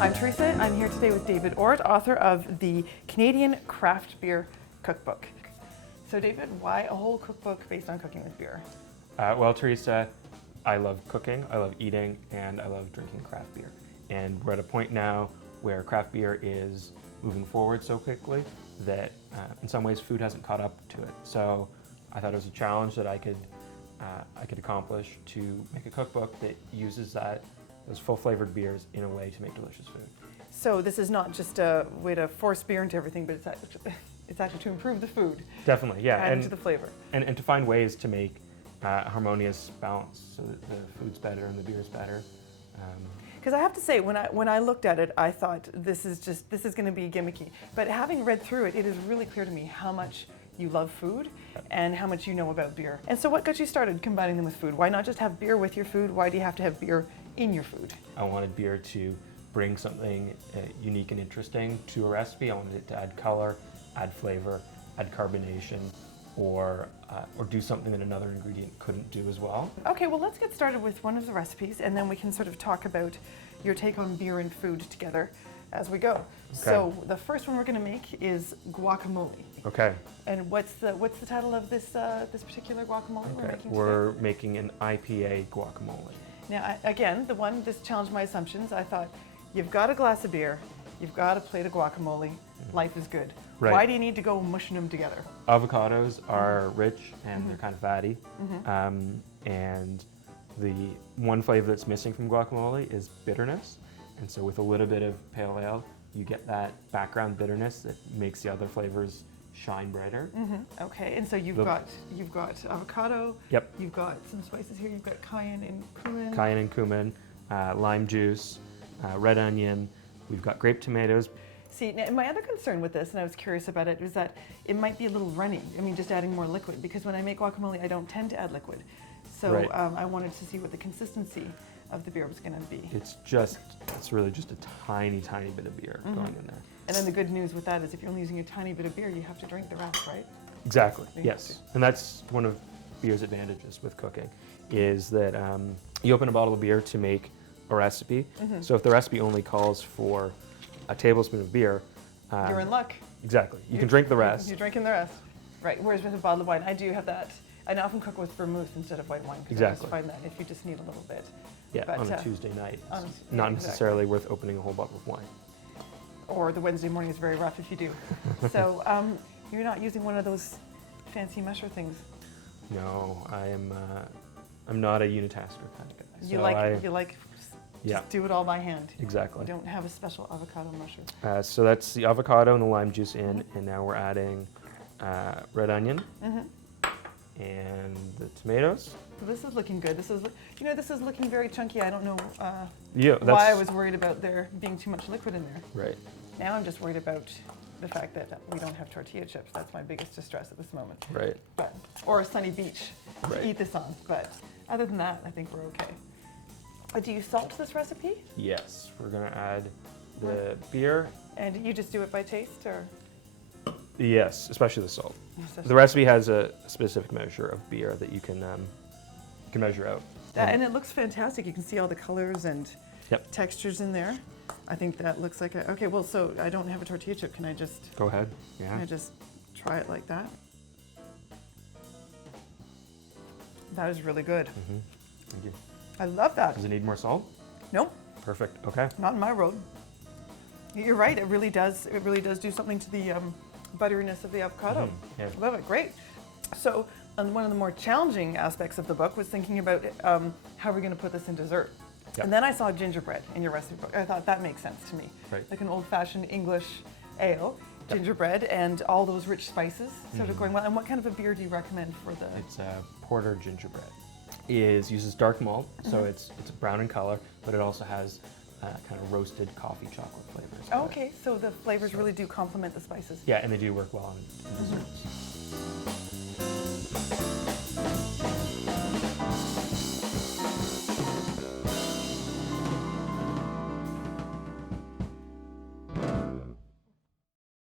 I'm Teresa. I'm here today with David Ort, author of the Canadian Craft Beer Cookbook. So David, why a whole cookbook based on cooking with beer? Well, Teresa, I love cooking, I love eating, and I love drinking craft beer. And we're at a point now where craft beer is moving forward so quickly that in some ways food hasn't caught up to it. So I thought it was a challenge that I could accomplish to make a cookbook that uses those full flavored beers in a way to make delicious food. So this is not just a way to force beer into everything, but it's actually to improve the food. Definitely, yeah. Add into the flavor. And to find ways to make a harmonious balance so that the food's better and the beer's better. Because I have to say, when I looked at it, I thought this is going to be gimmicky. But having read through it, it is really clear to me how much you love food and how much you know about beer. And so what got you started combining them with food? Why not just have beer with your food? Why do you have to have beer in your food? I wanted beer to bring something unique and interesting to a recipe. I wanted it to add color, add flavor, add carbonation, or do something that another ingredient couldn't do as well. Okay, well let's get started with one of the recipes and then we can sort of talk about your take on beer and food together as we go. Okay. So the first one we're going to make is guacamole. Okay. And what's the title of this particular guacamole we're making today? We're making an IPA guacamole. Now again, this challenged my assumptions. I thought you've got a glass of beer, you've got a plate of guacamole, life is good. Right. Why do you need to go mushing them together? Avocados are rich and they're kind of fatty. And the one flavor that's missing from guacamole is bitterness. And so with a little bit of pale ale, you get that background bitterness that makes the other flavors shine brighter. Okay, and so you've got avocado. Yep. You've got some spices here. You've got cayenne and cumin. Cayenne and cumin, lime juice, red onion. We've got grape tomatoes. See, now my other concern with this, and I was curious about it, is that it might be a little runny. I mean, just adding more liquid, because when I make guacamole, I don't tend to add liquid. So right. I wanted to see what the consistency of the beer was going to be. It's really just a tiny, tiny bit of beer going in there. And then the good news with that is if you're only using a tiny bit of beer, you have to drink the rest, right? Exactly, yes. And that's one of beer's advantages with cooking, is that you open a bottle of beer to make a recipe. So if the recipe only calls for a tablespoon of beer, you're in luck. Exactly. You can drink the rest. You're drinking the rest. Right, whereas with a bottle of wine, I do have that. I often cook with vermouth instead of white wine. Exactly. I just find that if you just need a little bit. Yeah, but, on a Tuesday night, it's yeah, not necessarily worth opening a whole bottle of wine. Or the Wednesday morning is very rough if you do. So you're not using one of those fancy musher things. No, I'm not a unitasker kind of guy. You like just do it all by hand. Exactly. You don't have a special avocado musher. So that's the avocado and the lime juice in, and now we're adding red onion and the tomatoes. This is looking good. This is looking very chunky. I don't know why I was worried about there being too much liquid in there. Right. Now I'm just worried about the fact that we don't have tortilla chips. That's my biggest distress at this moment. Right. Or a sunny beach to eat this on. But other than that, I think we're okay. Do you salt this recipe? Yes, we're going to add the beer. And you just do it by taste, or? Yes, especially the salt. The recipe has a specific measure of beer that you can measure out. And it looks fantastic. You can see all the colors and textures in there. I think that looks like okay, well, so I don't have a tortilla chip. Can I just... Go ahead, yeah. Can I just try it like that? That is really good. Thank you. I love that. Does it need more salt? No. Perfect, okay. Not in my road. You're right, it really does do something to the butteriness of the avocado. Yeah. I love it, great. So one of the more challenging aspects of the book was thinking about how we're going to put this in dessert. Yep. And then I saw gingerbread in your recipe book. I thought that makes sense to me. Right. Like an old-fashioned English ale, gingerbread, and all those rich spices sort of going well. And what kind of a beer do you recommend for the... It's a porter gingerbread. Uses dark malt, so it's brown in color, but it also has kind of roasted coffee chocolate flavors. Okay, so the flavors really do complement the spices. Yeah, and they do work well in desserts.